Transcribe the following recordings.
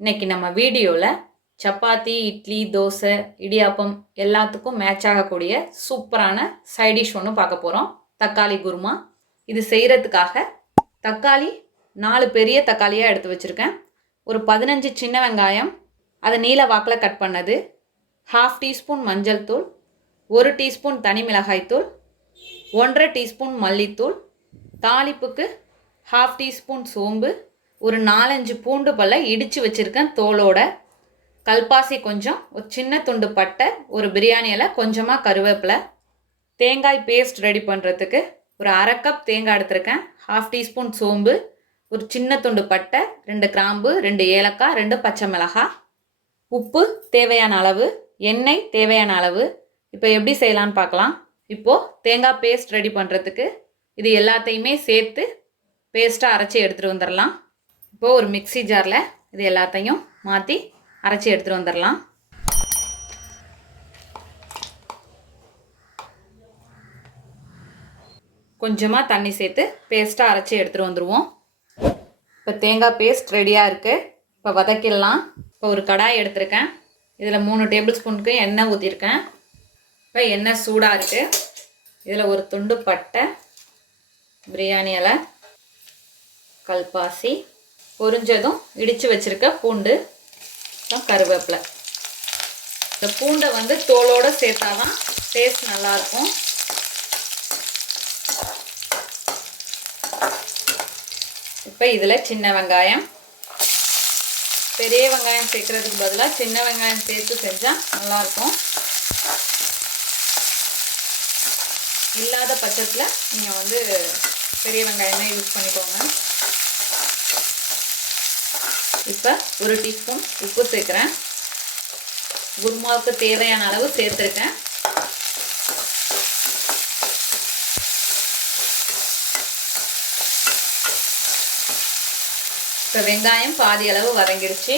இன்னைக்கு நம்ம வீடியோவில் சப்பாத்தி, இட்லி, தோசை, இடியாப்பம் எல்லாத்துக்கும் மேட்ச் ஆகக்கூடிய சூப்பரான சைட் டிஷ் ஒன்று பார்க்க போகிறோம். தக்காளி குருமா. இது செய்கிறதுக்காக தக்காளி 4 பெரிய தக்காளியாக எடுத்து வச்சுருக்கேன். ஒரு 15 சின்ன வெங்காயம், அதை நீல வாக்கில் கட் பண்ணது, 1/2 டீஸ்பூன் மஞ்சள் தூள், 1 டீஸ்பூன் தனி மிளகாய் தூள், 1/2 டீஸ்பூன் மல்லித்தூள், தாளிப்புக்கு 1/2 டீஸ்பூன் சோம்பு, ஒரு 4-5 பூண்டு பல்லை இடித்து வச்சுருக்கேன் தோலோட, கல்பாசி கொஞ்சம், ஒரு சின்ன துண்டு பட்டை, ஒரு பிரியாணி இலை, கொஞ்சமாக கருவேப்பிலை. தேங்காய் பேஸ்ட் ரெடி பண்ணுறதுக்கு ஒரு 1/2 கப் தேங்காய் எடுத்திருக்கேன், 1/2 டீஸ்பூன் சோம்பு, ஒரு சின்ன துண்டு பட்டை, 2 கிராம்பு, 2 ஏலக்காய், 2 பச்சை மிளகாய், உப்பு தேவையான அளவு, எண்ணெய் தேவையான அளவு. இப்போ எப்படி செய்யலான்னு பார்க்கலாம். இப்போது தேங்காய் பேஸ்ட் ரெடி பண்ணுறதுக்கு இது எல்லாத்தையுமே சேர்த்து பேஸ்ட்டாக அரைச்சி எடுத்துகிட்டு வந்துடலாம். இப்போது ஒரு மிக்ஸி ஜாரில் இது எல்லாத்தையும் மாற்றி அரைச்சி எடுத்துகிட்டு வந்துடலாம். கொஞ்சமாக தண்ணி சேர்த்து பேஸ்ட்டாக அரைச்சி எடுத்துகிட்டு வந்துடுவோம். இப்போ தேங்காய் பேஸ்ட் ரெடியாக இருக்குது. இப்போ வதக்கிடலாம். இப்போ ஒரு கடாய் எடுத்திருக்கேன். இதில் 3 டேபிள் ஸ்பூனுக்கு எண்ணெய் ஊற்றிருக்கேன். இப்போ எண்ணெய் சூடாக இருக்குது. இதில் ஒரு துண்டு பட்டை, பிரியாணி இலை, கல்பாசி, பொரிஞ்சதும் இடித்து வச்சுருக்க பூண்டு, கருவேப்பிலை. இந்த பூண்டை வந்து தோலோடு சேர்த்தாதான் டேஸ்ட் நல்லாயிருக்கும். இப்போ இதில் சின்ன வெங்காயம், பெரிய வெங்காயம் சேர்க்குறதுக்கு பதிலாக சின்ன வெங்காயம் சேர்த்து செஞ்சால் நல்லாயிருக்கும். இல்லாத பட்சத்தில் நீங்கள் வந்து பெரிய வெங்காயமே யூஸ் பண்ணிக்கோங்க. இப்போ 1 டீஸ்பூன் உப்பு சேர்க்குறேன். குருமாவுக்கு தேவையான அளவு சேர்த்துருக்கேன். இப்போ வெங்காயம் பாதி அளவு வதங்கிடுச்சு.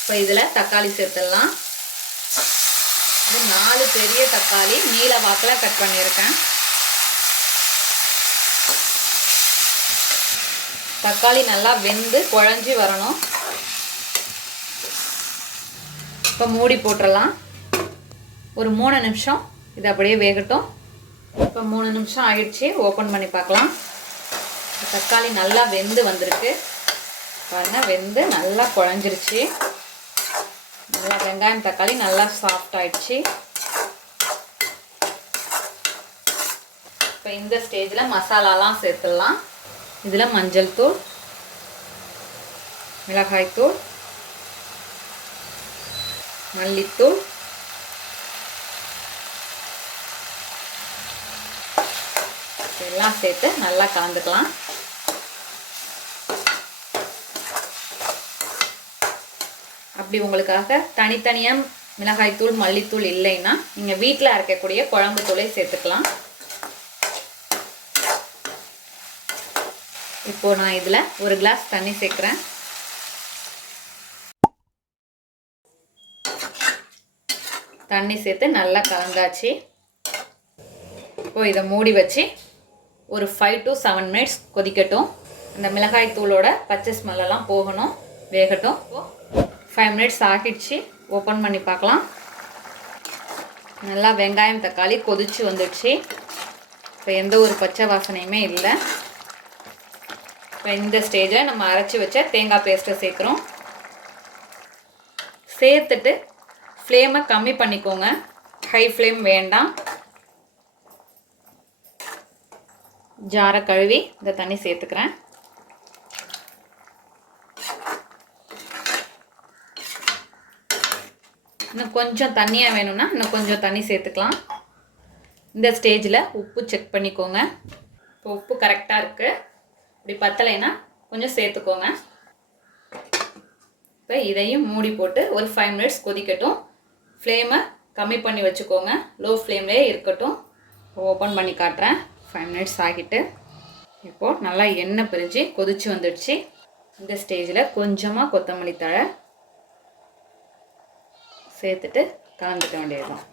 இப்போ இதில் தக்காளி சேர்த்துடலாம். இது 4 பெரிய தக்காளி நீல வாக்கில் கட் பண்ணியிருக்கேன். தக்காளி நல்லா வெந்து குழஞ்சி வரணும். இப்போ மூடி போட்டுடலாம். ஒரு 3 நிமிஷம் இது அப்படியே வேகட்டும். இப்போ 3 நிமிஷம் ஆகிடுச்சு. ஓப்பன் பண்ணி பார்க்கலாம். தக்காளி நல்லா வெந்து வந்திருக்கு பாருங்கள். வெந்து நல்லா குழஞ்சிருச்சு. நல்லா வெங்காயம் தக்காளி நல்லா சாஃப்ட் ஆயிடுச்சு. இப்போ இந்த ஸ்டேஜில் மசாலாலாம் சேர்த்துடலாம். இதில் மஞ்சள் தூள், மிளகாய்த்தூள், மல்லித்தூள், எல்லாம் சேர்த்து நல்லா கலந்துக்கலாம். அப்படி உங்களுக்காக தனித்தனியாக மிளகாய்த்தூள் மல்லித்தூள் இல்லைன்னா நீங்கள் வீட்டில் அரைக்கக்கூடிய குழம்பு தூளை சேர்த்துக்கலாம். இப்போது நான் இதில் 1 கிளாஸ் தண்ணி சேர்க்குறேன். தண்ணி சேர்த்து நல்லா கலந்தாச்சு. இப்போது இதை மூடி வச்சு ஒரு 5 to 7 மினிட்ஸ் கொதிக்கட்டும். அந்த மிளகாய் தூளோட பச்சை ஸ்மெல்லாம் போகணும், வேகட்டும். 5 மினிட்ஸ் ஆகிடுச்சு. ஓப்பன் பண்ணி பார்க்கலாம். நல்லா வெங்காயம் தக்காளி கொதிச்சு வந்துடுச்சு. இப்போ எந்த ஒரு பச்சை வாசனையுமே இல்லை. இப்போ இந்த ஸ்டேஜில் நம்ம அரைச்சி வச்ச தேங்காய் பேஸ்ட்டை சேர்க்குறோம். சேர்த்துட்டு ஃப்ளேமை கம்மி பண்ணிக்கோங்க, ஹை ஃப்ளேம் வேண்டாம். ஜாரை கழுவி இந்த தண்ணி சேர்த்துக்கிறேன். இன்னும் கொஞ்சம் தண்ணியாக வேணும்னா இன்னும் கொஞ்சம் தண்ணி சேர்த்துக்கலாம். இந்த ஸ்டேஜில் உப்பு செக் பண்ணிக்கோங்க. இப்போ உப்பு கரெக்டாக இருக்குது. இப்படி பத்தலைன்னா கொஞ்சம் சேர்த்துக்கோங்க. இப்போ இதையும் மூடி போட்டு ஒரு 5 மினிட்ஸ் கொதிக்கட்டும். ஃப்ளேமை கம்மி பண்ணி வச்சுக்கோங்க, லோ ஃப்ளேம்லேயே இருக்கட்டும். ஓப்பன் பண்ணி காட்டுறேன். 5 மினிட்ஸ் ஆகிட்டு இப்போது நல்லா எண்ணெய் பிரிஞ்சு கொதிச்சு வந்துடுச்சு. இந்த ஸ்டேஜில் கொஞ்சமாக கொத்தமல்லி தழை சேர்த்துட்டு கலந்துக்க வேண்டியதுதான்.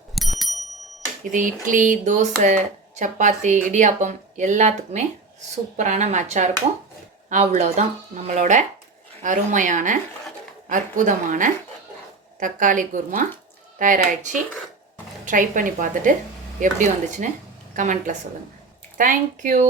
இது இட்லி, தோசை, சப்பாத்தி, இடியாப்பம் எல்லாத்துக்குமே சூப்பரான மேட்சாக இருக்கும். அவ்வளோதான், நம்மளோட அருமையான அற்புதமான தக்காளி குருமா தயாராகிடுச்சு. ட்ரை பண்ணி பார்த்துட்டு எப்படி வந்துச்சுன்னு கமெண்ட்டில் சொல்லுங்கள். தேங்க்யூ.